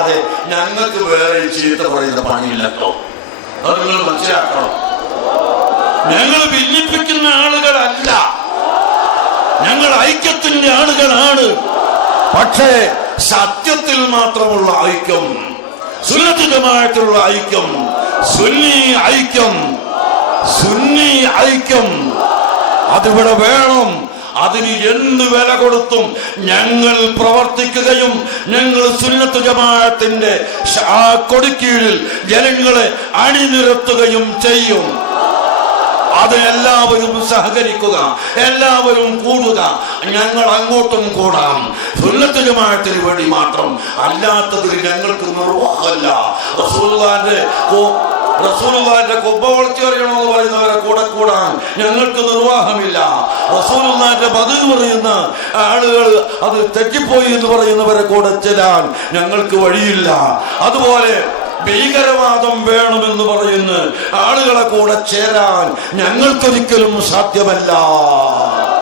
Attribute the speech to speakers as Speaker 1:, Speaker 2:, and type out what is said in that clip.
Speaker 1: അതെ ഞങ്ങൾക്ക് വേറെ ചീത്ത പറയുന്ന പണിയില്ലോ അത് നിങ്ങൾ മനസ്സിലാക്കണം ഞങ്ങൾ ഭിന്നിപ്പിക്കുന്ന ആളുകളല്ല ഞങ്ങൾ ഐക്യത്തിന്റെ ആളുകളാണ് പക്ഷേ സത്യത്തിൽ മാത്രമുള്ള ഐക്യം സുരക്ഷിതമായിട്ടുള്ള ഐക്യം സുന്നി ഐക്യം സുന്നി ഐക്യം അതിവിടെ വേണം അതിന് എന്ത് വില കൊടുത്തും ഞങ്ങൾ പ്രവർത്തിക്കുകയും ഞങ്ങൾ സുന്നത്ത് ജമാഅത്തിന്റെ കൊടുക്കീഴിൽ ജനങ്ങളെ അണിനിരത്തുകയും ചെയ്യും അത് എല്ലാവരും സഹകരിക്കുക എല്ലാവരും കൂടുക ഞങ്ങൾ അങ്ങോട്ടും കൂടാം സുന്നത്ത് വേണ്ടി മാത്രം അല്ലാത്തതിൽ ഞങ്ങൾക്ക് നിർവാഹമല്ല റസൂല്ലാന്റെ റസൂലുള്ളാന്റെ കൊബ്ബ പറയുന്നവരെ കൂടെ കൂടാൻ ഞങ്ങൾക്ക് നിർവാഹമില്ല റസൂലുള്ളാന്റെ എന്ന് പറയുന്ന ആളുകൾ അത് തെറ്റിപ്പോയി എന്ന് പറയുന്നവരെ കൂടെ ചെല്ലാൻ ഞങ്ങൾക്ക് വഴിയില്ല അതുപോലെ ഭീകരവാദം വേണമെന്ന് പറയുന്ന ആളുകളെ കൂടെ ചേരാൻ ഞങ്ങൾക്കൊരിക്കലും സാധ്യമല്ല